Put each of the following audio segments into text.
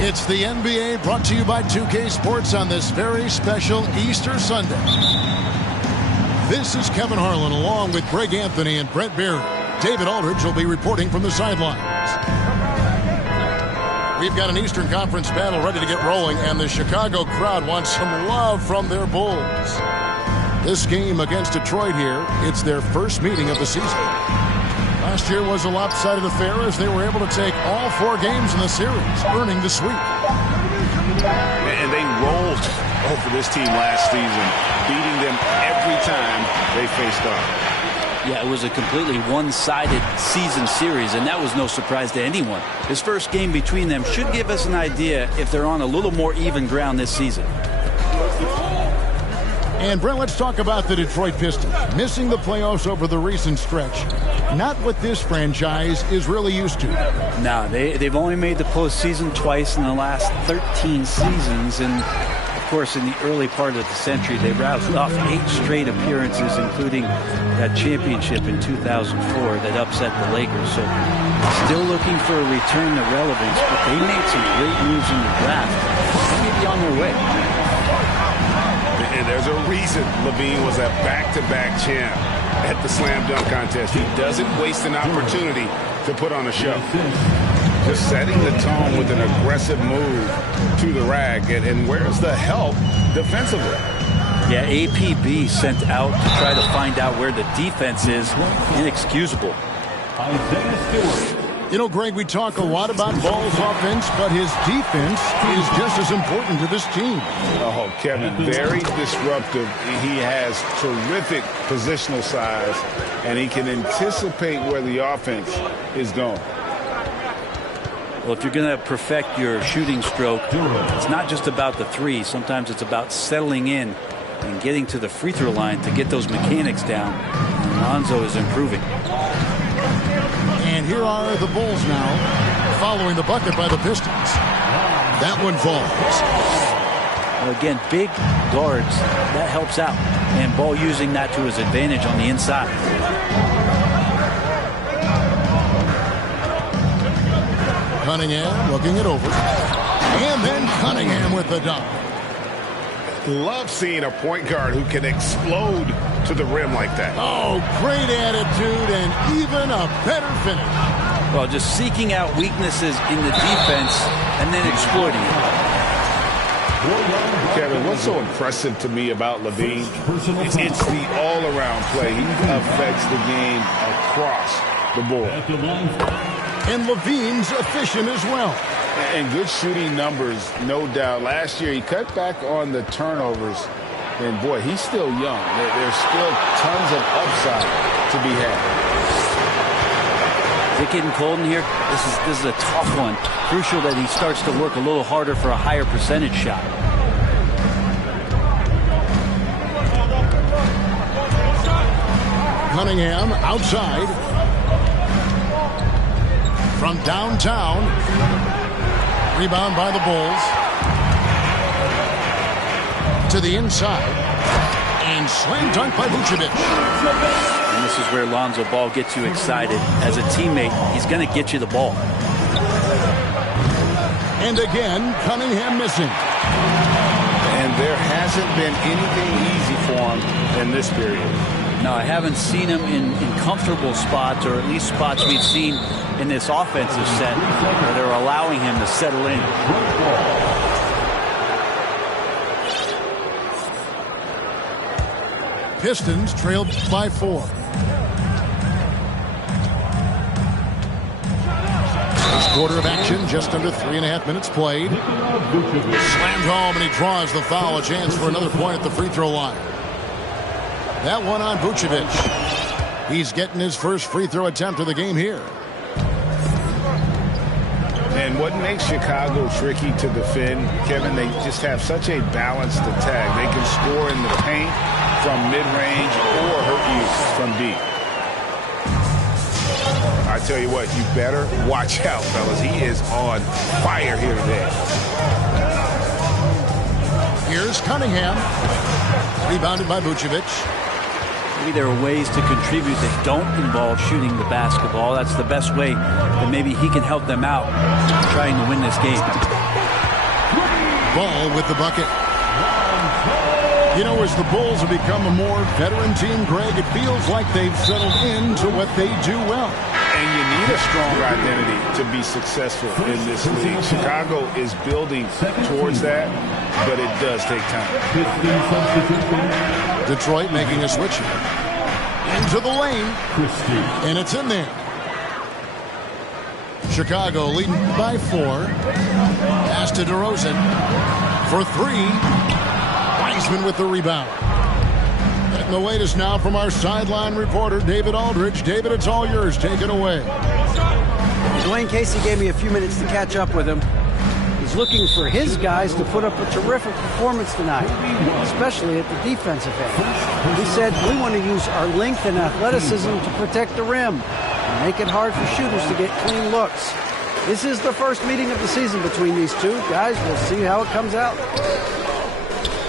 It's the NBA brought to you by 2K Sports on this very special Easter Sunday. This is Kevin Harlan along with Greg Anthony and Brent Beard. David Aldridge will be reporting from the sidelines. We've got an Eastern Conference battle ready to get rolling, and the Chicago crowd wants some love from their Bulls. This game against Detroit here, it's their first meeting of the season. Last year was a lopsided affair as they were able to take all 4 games in the series, earning the sweep. And they rolled over this team last season, beating them every time they faced off. Yeah, it was a completely one-sided season series, and that was no surprise to anyone. This first game between them should give us an idea if they're on a little more even ground this season. And, Brent, let's talk about the Detroit Pistons. Missing the playoffs over the recent stretch. Not what this franchise is really used to. No, they've only made the postseason twice in the last 13 seasons. And, of course, in the early part of the century, they rattled off 8 straight appearances, including that championship in 2004 that upset the Lakers. So, still looking for a return to relevance, but they made some great moves in the draft. Maybe on their way. And there's a reason LaVine was a back-to-back champ at the slam dunk contest. He doesn't waste an opportunity to put on a show. Just setting the tone with an aggressive move to the rack. And where's the help defensively? Yeah, APB sent out to try to find out where the defense is. Inexcusable. You know, Greg, we talk a lot about Ball's offense, but his defense is just as important to this team. Oh, Kevin, very disruptive. He has terrific positional size, and he can anticipate where the offense is going. Well, if you're going to perfect your shooting stroke, it's not just about the three. Sometimes it's about settling in and getting to the free throw line to get those mechanics down. And Lonzo is improving. And here are the Bulls now, following the bucket by the Pistons. That one falls. Well, again, big guards, that helps out. And Ball using that to his advantage on the inside. Cunningham looking it over. And then Cunningham with the dunk. Love seeing a point guard who can explode to the rim like that. Oh, great attitude and even a better finish. Well, just seeking out weaknesses in the defense and then exploiting it. Kevin, what's so impressive to me about LaVine? It's the all-around play. He affects the game across the board. And LaVine's efficient as well. And good shooting numbers, no doubt. Last year, he cut back on the turnovers. And, boy, he's still young. There's still tons of upside to be had. Is it getting cold in here? This is a tough one. Crucial that he starts to work a little harder for a higher percentage shot. Cunningham outside. From downtown. Rebound by the Bulls. To the inside. And slam dunk by Vucevic. And this is where Lonzo Ball gets you excited. As a teammate, he's going to get you the ball. And again, Cunningham missing. And there hasn't been anything easy for him in this period. No, I haven't seen him in comfortable spots, or at least spots we've seen in this offensive set where they're allowing him to settle in. Pistons trailed by 4. First quarter of action, just under 3.5 minutes played. Slammed home, and he draws the foul. A chance for another point at the free throw line. That one on Vucevic. He's getting his first free throw attempt of the game here. And what makes Chicago tricky to defend, Kevin, they just have such a balanced attack. They can score in the paint from mid-range or hurt you from deep. I tell you what, you better watch out, fellas. He is on fire here today. Here's Cunningham. Rebounded by Vucevic. Maybe there are ways to contribute that don't involve shooting the basketball. That's the best way that maybe he can help them out trying to win this game. Ball with the bucket. You know, as the Bulls have become a more veteran team, Greg, it feels like they've settled into what they do well. And you need a strong identity to be successful in this league. Chicago is building towards that, but it does take time. Detroit making a switch here. Into the lane. And it's in there. Chicago leading by 4. Pass to DeRozan for 3. Wiseman with the rebound. Getting the latest now from our sideline reporter, David Aldridge. David, it's all yours. Take it away. Dwayne Casey gave me a few minutes to catch up with him. He's looking for his guys to put up a terrific performance tonight, especially at the defensive end. He said, we want to use our length and athleticism to protect the rim and make it hard for shooters to get clean looks. This is the first meeting of the season between these two. Guys, we'll see how it comes out.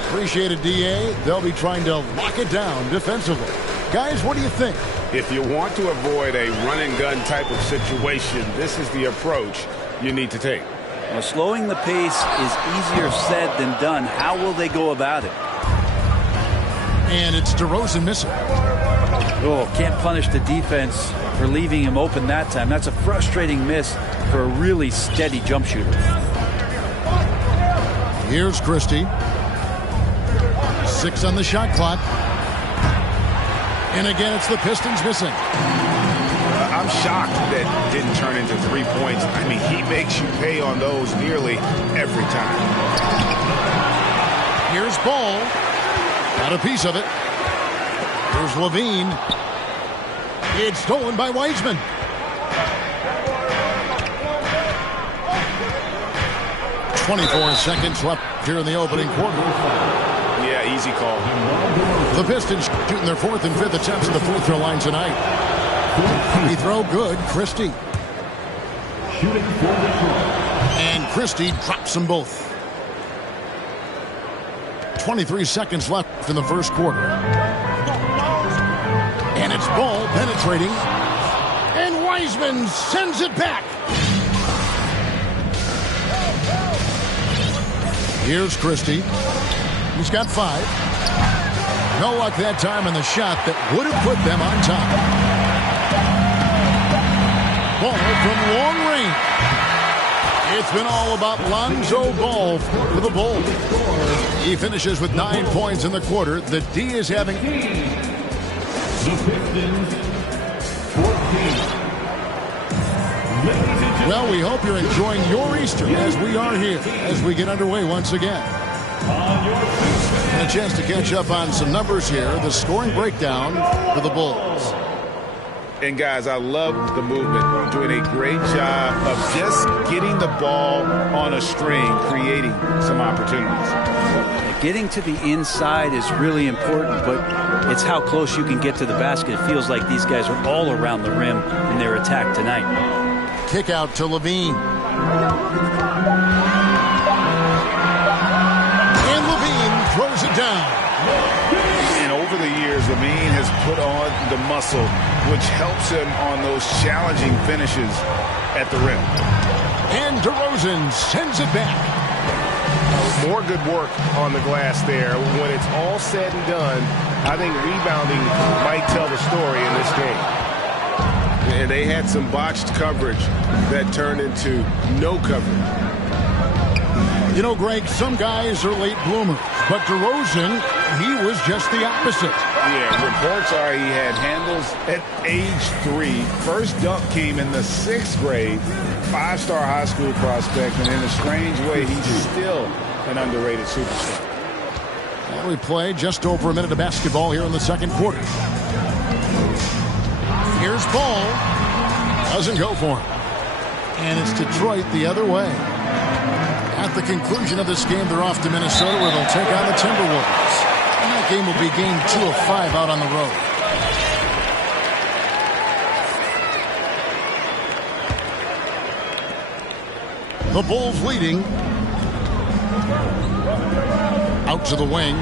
Appreciate it, DA. They'll be trying to lock it down defensively. Guys, what do you think? If you want to avoid a run-and-gun type of situation, this is the approach you need to take. Well, slowing the pace is easier said than done. How will they go about it? And it's DeRozan missing. Oh, can't punish the defense for leaving him open that time. That's a frustrating miss for a really steady jump shooter. Here's Christie. 6 on the shot clock. And again, it's the Pistons missing. I'm shocked that didn't turn into 3 points. I mean, he makes you pay on those nearly every time. Here's Ball. Got a piece of it. Here's Levine. It's stolen by Wiseman. .24 seconds left here in the opening quarter. Yeah, easy call. The Pistons shooting their 4th and 5th attempts at the free throw line tonight. Free throw good. Christie. And Christie drops them both. 23 seconds left in the first quarter. And it's Ball penetrating. And Wiseman sends it back. Here's Christie. He's got 5. No luck that time on the shot that would have put them on top. Ball from long range. It's been all about Lonzo Ball for the Bulls. He finishes with 9 points in the quarter. The D is having... The Pistons, 14. Well, we hope you're enjoying your Easter as we are here, as we get underway once again. And a chance to catch up on some numbers here. The scoring breakdown for the Bulls. And guys, I love the movement. Doing a great job of just getting the ball on a string, creating some opportunities. Getting to the inside is really important, but it's how close you can get to the basket. It feels like these guys are all around the rim in their attack tonight. Kick out to Levine. And Levine throws it down. And over the years, Levine has put on the muscle, which helps him on those challenging finishes at the rim. And DeRozan sends it back. More good work on the glass there. When it's all said and done, I think rebounding might tell the story in this game. And they had some botched coverage that turned into no coverage. You know, Greg, some guys are late bloomers, but DeRozan, he was just the opposite. Yeah, reports are he had handles at age 3. First dunk came in the 6th grade. 5-star high school prospect, and in a strange way, he's still an underrated superstar. And we play just over a minute of basketball here in the second quarter. Here's Ball. Doesn't go for him. And it's Detroit the other way. At the conclusion of this game, they're off to Minnesota where they'll take on the Timberwolves. And that game will be game 2 of 5 out on the road. The Bulls leading. Out to the wing.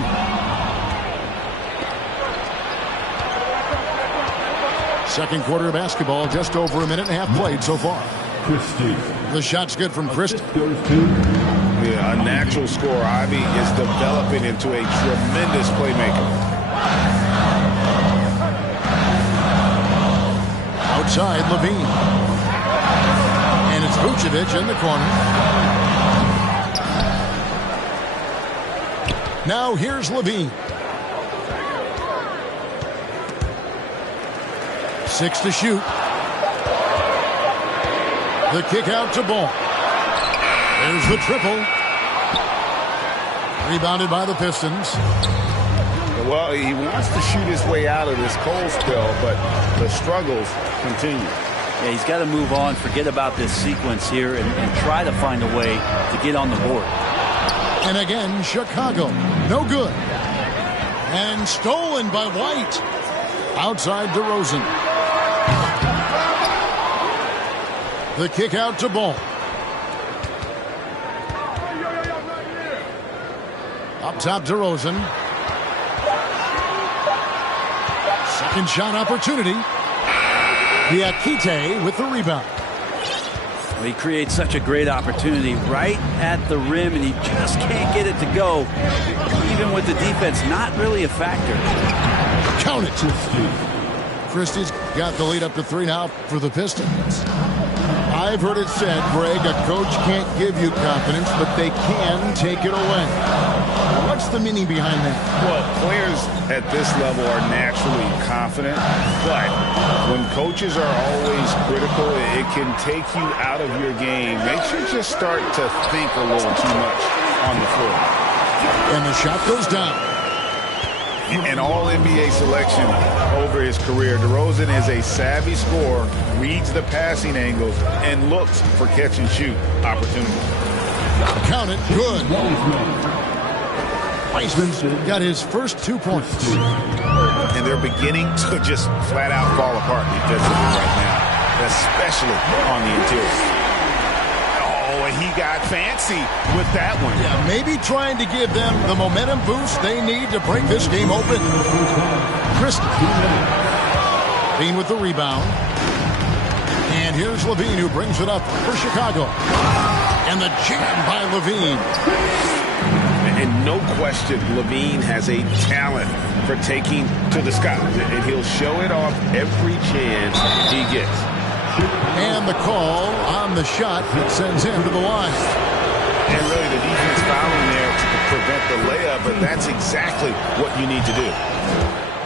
Second quarter of basketball, just over a minute and a half played so far. The shot's good from Christie. Yeah, a natural scorer. Ivy is developing into a tremendous playmaker. Outside, Levine. And it's Vucevic in the corner. Now here's Levine. 6 to shoot. The kick out to Ball. There's the triple. Rebounded by the Pistons. Well, he wants to shoot his way out of this cold spell, but the struggles continue. Yeah, he's got to move on, forget about this sequence here, and try to find a way to get on the board. And again, Chicago. No good. And stolen by White. Outside DeRozan. The kick out to Ball. Up top, DeRozan. Second shot opportunity. Diakite with the rebound. Well, he creates such a great opportunity right at the rim, and he just can't get it to go. Even with the defense, not really a factor. Count it. Christie's got the lead up to 3 now for the Pistons. I've heard it said, Greg, a coach can't give you confidence, but they can take it away. What's the meaning behind that? Well, players at this level are naturally confident, but when coaches are always critical, it can take you out of your game. Makes you just start to think a little too much on the floor. And the shot goes down. An all-NBA selection over his career. DeRozan is a savvy scorer, reads the passing angles, and looks for catch-and-shoot opportunities. Count it. Good. Weissman's got his first 2 points. And they're beginning to just flat-out fall apart defensively right now, especially on the interior. Oh, and he got fancy with that one. Yeah, maybe trying to give them the momentum boost they need to break this game open. Christie. Bean with the rebound. And here's Levine, who brings it up for Chicago. And the jam by Levine. And no question, Levine has a talent for taking to the sky. And he'll show it off every chance he gets. And the call on the shot that sends him to the line. And really the defense fouling there to prevent the layup, but that's exactly what you need to do.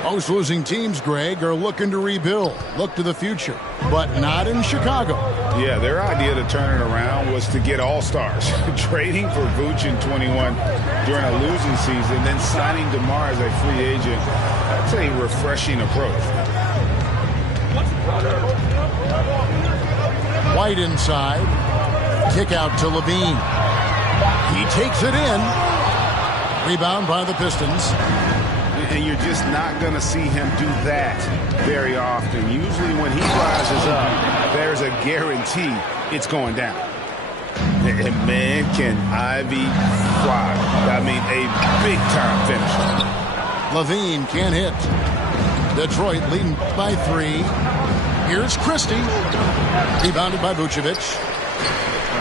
Most losing teams, Greg, are looking to rebuild, look to the future, but not in Chicago. Yeah, their idea to turn it around was to get all-stars. Trading for Vooch in 21 during a losing season, then signing DeMar as a free agent. That's a refreshing approach. White inside. Kick out to Levine. He takes it in. Rebound by the Pistons. And you're just not going to see him do that very often. Usually when he rises up, there's a guarantee it's going down. And man, can Ivy fly. I mean, a big-time finisher. Levine can't hit. Detroit leading by 3. Here's Christie. Rebounded by Vucevic.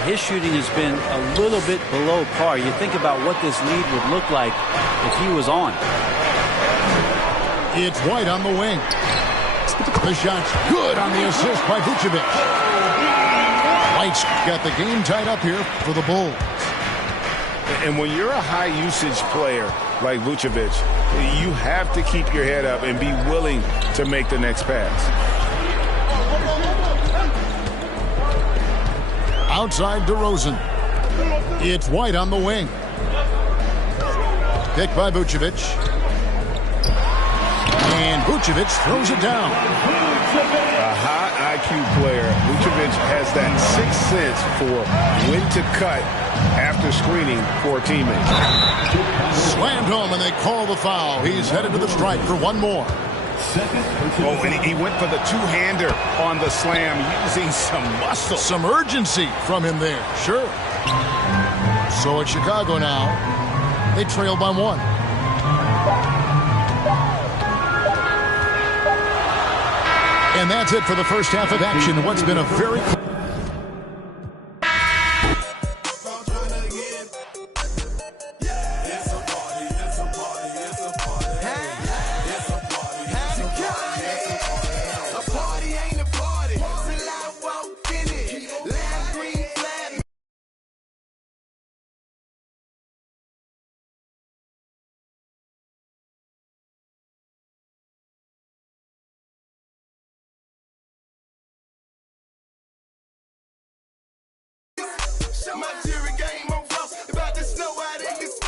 His shooting has been a little bit below par. You think about what this lead would look like if he was on. It's White on the wing. The shot's good on the assist by Vucevic. White's got the game tied up here for the Bulls. And when you're a high-usage player like Vucevic, you have to keep your head up and be willing to make the next pass. Outside DeRozan. It's White on the wing. Picked by Vucevic. And Vucevic throws it down. A high IQ player. Vucevic has that sixth sense for when to cut after screening for a teammate. Slammed home and they call the foul. He's headed to the stripe for one more. Oh, and he went for the two-hander on the slam using some muscle. Some urgency from him there, sure. So it's Chicago now. They trail by 1. And that's it for the first half of action. What's been a very... My jury game on rough, about to snow out in this,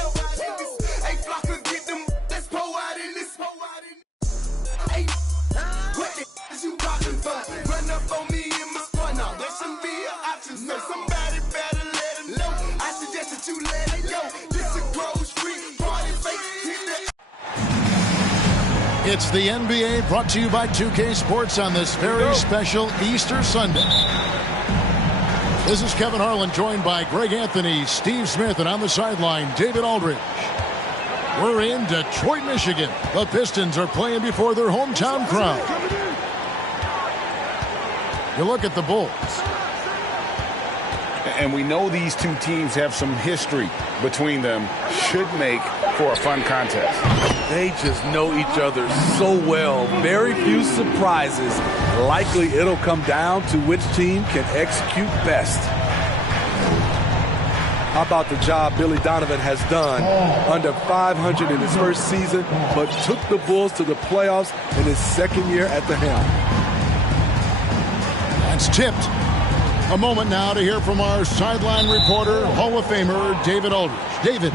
Hey, flocker, get them, let's pour out in this, Hey, what the is you talking for? Run up on me in my spot now, there shouldn't be an option, so somebody better let them know. I suggest that you let it go. This a gross free party face, hit that. It's the NBA brought to you by 2K Sports on this very special Easter Sunday. This is Kevin Harlan, joined by Greg Anthony, Steve Smith, and on the sideline, David Aldridge. We're in Detroit, Michigan. The Pistons are playing before their hometown crowd. You look at the Bulls. And we know these two teams have some history between them. Should make for a fun contest. They just know each other so well. Very few surprises. Likely it'll come down to which team can execute best. How about the job Billy Donovan has done? Under 500 in his first season, but took the Bulls to the playoffs in his second year at the helm. That's tipped. A moment now to hear from our sideline reporter, Hall of Famer David Aldridge. David.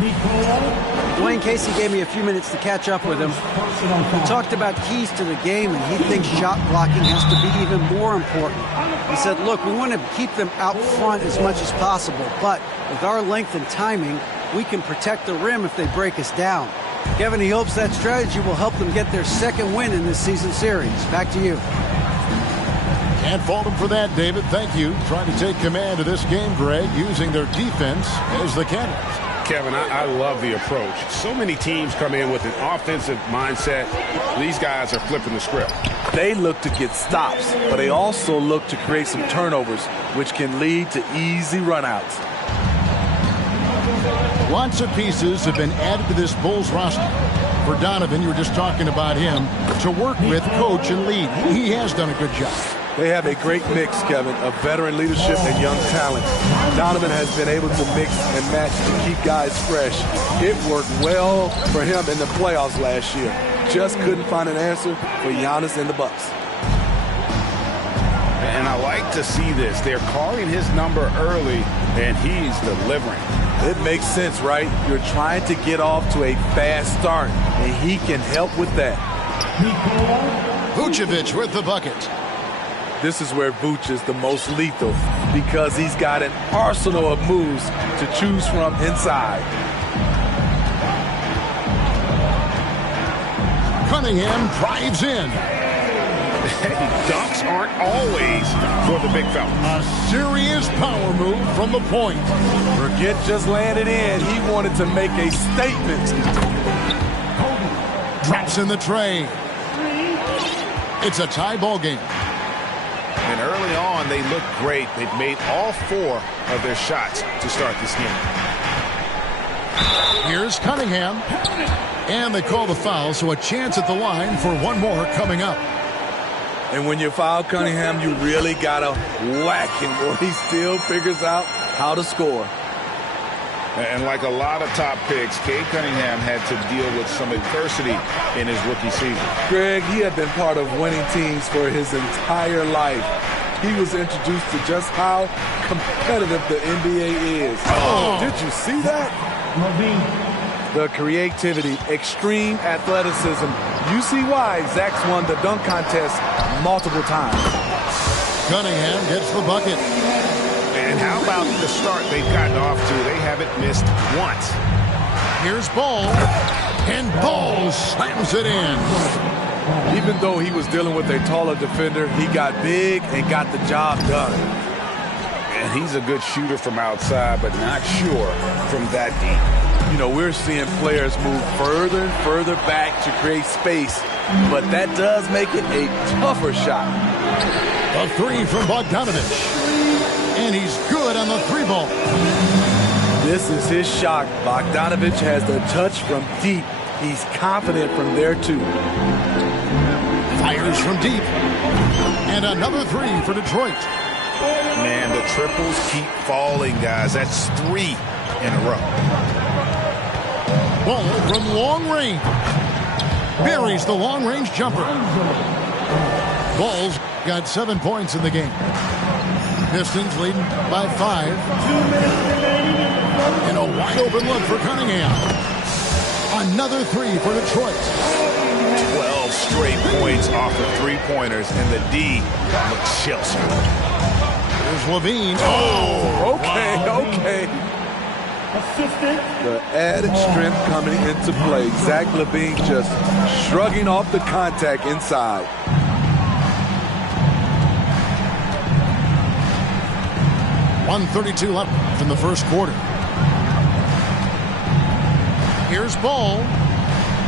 Dwayne Casey gave me a few minutes to catch up with him. We talked about keys to the game, and he thinks shot blocking has to be even more important. He said, look, we want to keep them out front as much as possible, but with our length and timing, we can protect the rim if they break us down. Kevin, he hopes that strategy will help them get their second win in this season series. Back to you. Can't fault him for that, David. Thank you. Trying to take command of this game, Greg, using their defense as the catalyst. Kevin, I love the approach. So many teams come in with an offensive mindset. These guys are flipping the script. They look to get stops, but they also look to create some turnovers, which can lead to easy runouts. Lots of pieces have been added to this Bulls roster. For Donovan, you were just talking about him, to work with, coach, and lead. He has done a good job. They have a great mix, Kevin, of veteran leadership and young talent. Donovan has been able to mix and match to keep guys fresh. It worked well for him in the playoffs last year. Just couldn't find an answer for Giannis and the Bucks. And I like to see this. They're calling his number early, and he's delivering. It makes sense, right? You're trying to get off to a fast start, and he can help with that. Vucevic with the bucket. This is where Vooch is the most lethal because he's got an arsenal of moves to choose from inside. Cunningham drives in. Dunks aren't always for the big fella. A serious power move from the point. Forget just landed in. He wanted to make a statement. Drops in the tray. It's a tie ball game. And early on, they looked great. They've made all 4 of their shots to start this game. Here's Cunningham. And they call the foul, so a chance at the line for one more coming up. And when you foul Cunningham, you really got to whack him, or he still figures out how to score. And like a lot of top picks, Cade Cunningham had to deal with some adversity in his rookie season. Greg, he had been part of winning teams for his entire life. He was introduced to just how competitive the NBA is. Oh, did you see that? The creativity, extreme athleticism. You see why Zach's won the dunk contest multiple times. Cunningham gets the bucket. And how about the start they've gotten off to? They haven't missed once. Here's Ball. And Ball slams it in. Even though he was dealing with a taller defender, he got big and got the job done. And he's a good shooter from outside, but not sure from that deep. You know, we're seeing players move further and further back to create space, but that does make it a tougher shot. A three from Bogdanovich. And he's good on the three ball. This is his shot. Bogdanovich has the touch from deep. He's confident from there, too. Fires from deep. And another three for Detroit. Man, the triples keep falling, guys. That's 3 in a row. Ball from long range. Buries the long-range jumper. Bulls got 7 points in the game. Pistons leading by 5. And a wide-open look for Cunningham. Another three for Detroit. 12 straight points off of three-pointers, and the D looks shell-shocked. There's Levine. Oh, okay. The added strength coming into play. Zach LaVine just shrugging off the contact inside. .132 left in the first quarter. Here's Ball.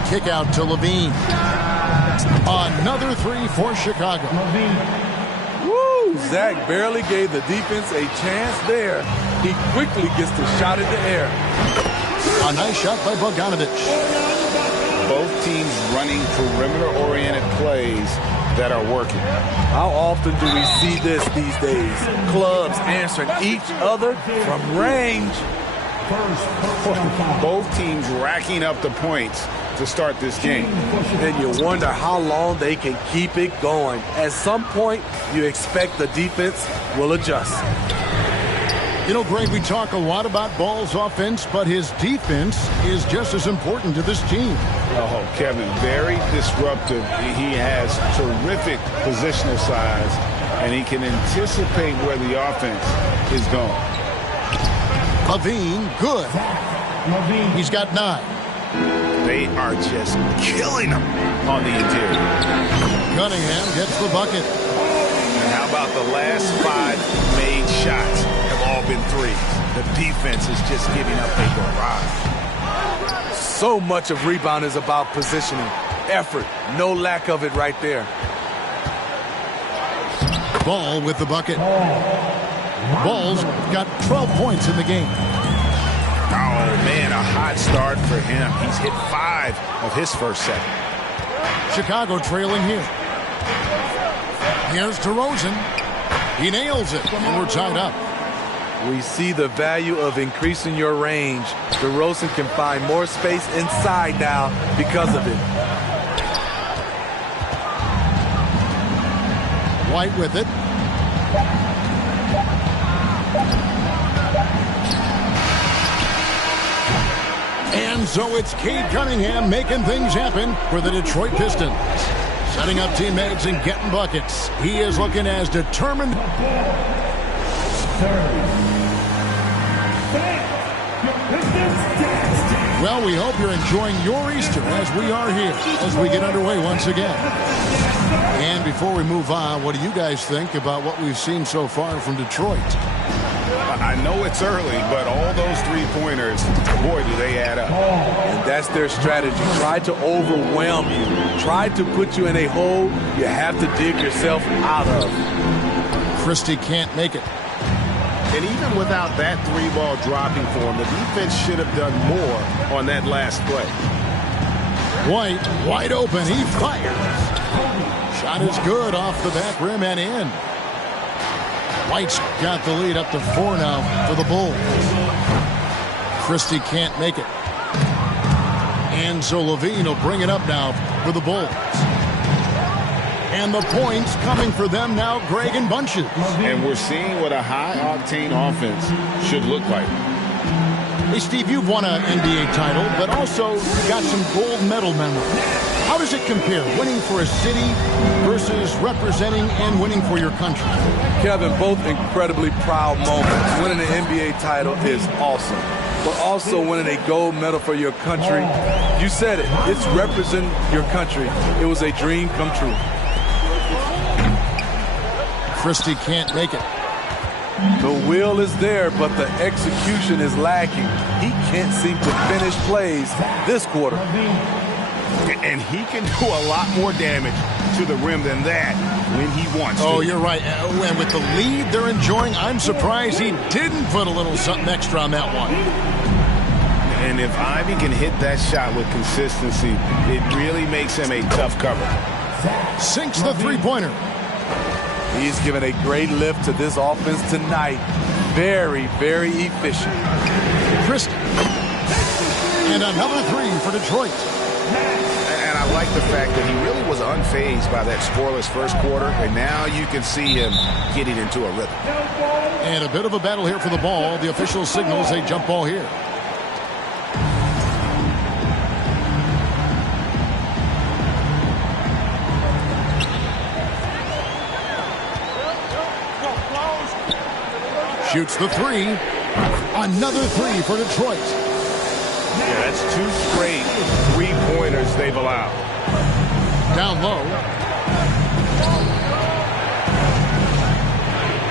Kick out to Levine. Another three for Chicago. Woo! Zach barely gave the defense a chance there. He quickly gets the shot in the air. A nice shot by Bogdanovich. Both teams running perimeter-oriented plays that are working. How often do we see this these days? Clubs answering each other from range. Both teams racking up the points to start this game. And you wonder how long they can keep it going. At some point, you expect the defense will adjust. You know, Greg, we talk a lot about Ball's offense, but his defense is just as important to this team. Oh, Kevin, very disruptive. He has terrific positional size, and he can anticipate where the offense is going. Levine, good. He's got 9. They are just killing him on the interior. Cunningham gets the bucket. And how about the last 5 made shots have all been threes? The defense is just giving up a barrage. So much of rebound is about positioning. Effort, no lack of it right there. Ball with the bucket. Ball's got 12 points in the game. Oh, man, a hot start for him. He's hit 5 of his first set. Chicago trailing here. Here's DeRozan. He nails it, and we're tied up. We see the value of increasing your range. DeRozan can find more space inside now because of it. White with it. And so it's Cade Cunningham making things happen for the Detroit Pistons. Setting up teammates and getting buckets. He is looking as determined. Well, we hope you're enjoying your Easter as we are here, as we get underway once again. And before we move on, what do you guys think about what we've seen so far from Detroit? I know it's early, but all those three-pointers, boy, do they add up. And that's their strategy. Try to overwhelm you. Try to put you in a hole you have to dig yourself out of. Christie can't make it. And even without that 3-ball dropping for him, the defense should have done more on that last play. White, wide open. He fires. Shot is good off the back rim and in. White's got the lead up to 4 now for the Bulls. Christie can't make it. And so Levine will bring it up now for the Bulls. And the points coming for them now, Greg, in bunches. And we're seeing what a high-octane offense should look like. Hey, Steve, you've won an NBA title, but also got some gold medal memory. How does it compare, winning for a city versus representing and winning for your country? Kevin, both incredibly proud moments. Winning an NBA title is awesome. But also winning a gold medal for your country, you said it, it's representing your country. It was a dream come true. Christie can't make it. The will is there, but the execution is lacking. He can't seem to finish plays this quarter. And he can do a lot more damage to the rim than that when he wants to. Oh, you're right. And with the lead they're enjoying, I'm surprised he didn't put a little something extra on that one. And if Ivey can hit that shot with consistency, it really makes him a tough cover. Sinks the three-pointer. He's given a great lift to this offense tonight. Very, very efficient. Christie. And another three for Detroit. And I like the fact that he really was unfazed by that scoreless first quarter, and now you can see him getting into a rhythm. And a bit of a battle here for the ball. The official signals a jump ball here. Shoots the three. Another three for Detroit. Yeah, that's two straight three-pointers they've allowed. Down low.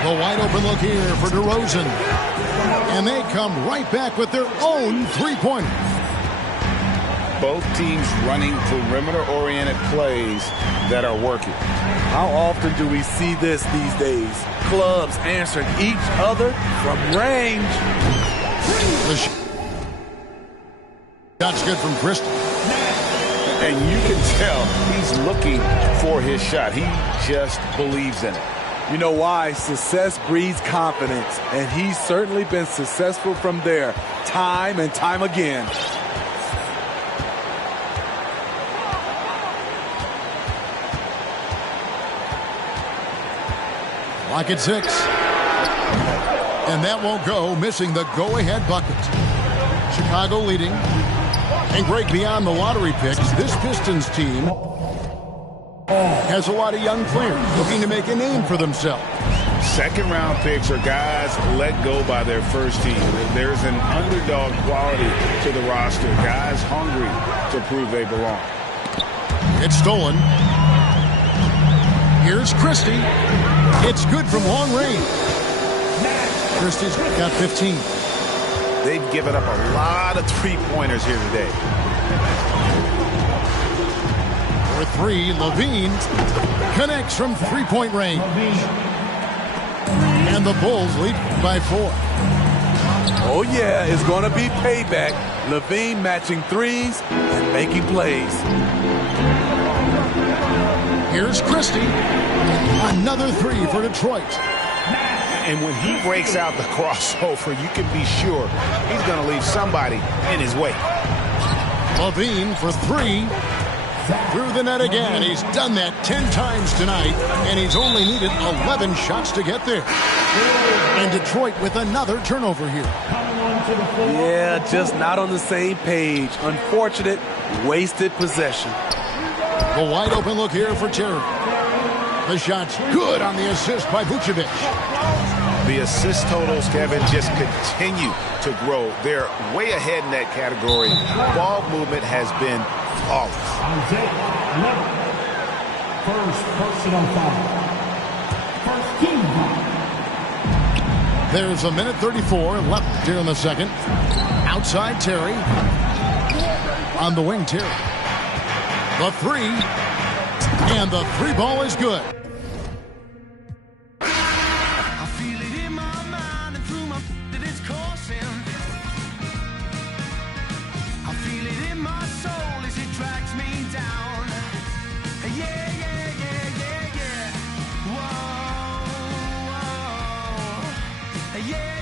The wide open look here for DeRozan. And they come right back with their own three-pointer. Both teams running perimeter-oriented plays that are working. How often do we see this these days? Clubs answering each other from range. The shot's good from Christie. And you can tell he's looking for his shot. He just believes in it. You know why? Success breeds confidence, and he's certainly been successful from there, time and time again. Lock at 6. And that won't go, missing the go-ahead bucket. Chicago leading. And Greg, beyond the lottery picks, this Pistons team has a lot of young players looking to make a name for themselves. Second-round picks are guys let go by their first team. There's an underdog quality to the roster. Guys hungry to prove they belong. It's stolen. Here's Christie. It's good from long range. Christie's got 15. They've given up a lot of three-pointers here today. For three, Levine connects from three-point range. And the Bulls lead by 4. Oh, yeah, it's going to be payback. Levine matching threes and making plays. Here's Christie. Another three for Detroit. And when he breaks out the crossover, you can be sure he's going to leave somebody in his way. Levine for three. Through the net again. He's done that 10 times tonight, and he's only needed 11 shots to get there. And Detroit with another turnover here. Yeah, just not on the same page. Unfortunate, wasted possession. The wide open look here for Terry. The shot's good on the assist by Vucevic. The assist totals, Kevin, just continue to grow. They're way ahead in that category. Ball movement has been flawless. First personal foul. First team foul. There's a minute 34 left here in the second. Outside Terry. On the wing, Terry. The three. And the three ball is good. I feel it in my mind and through my that it's coursing. I feel it in my soul as it drags me down. Yeah, yeah, yeah, yeah, yeah. Whoa, whoa. Yeah.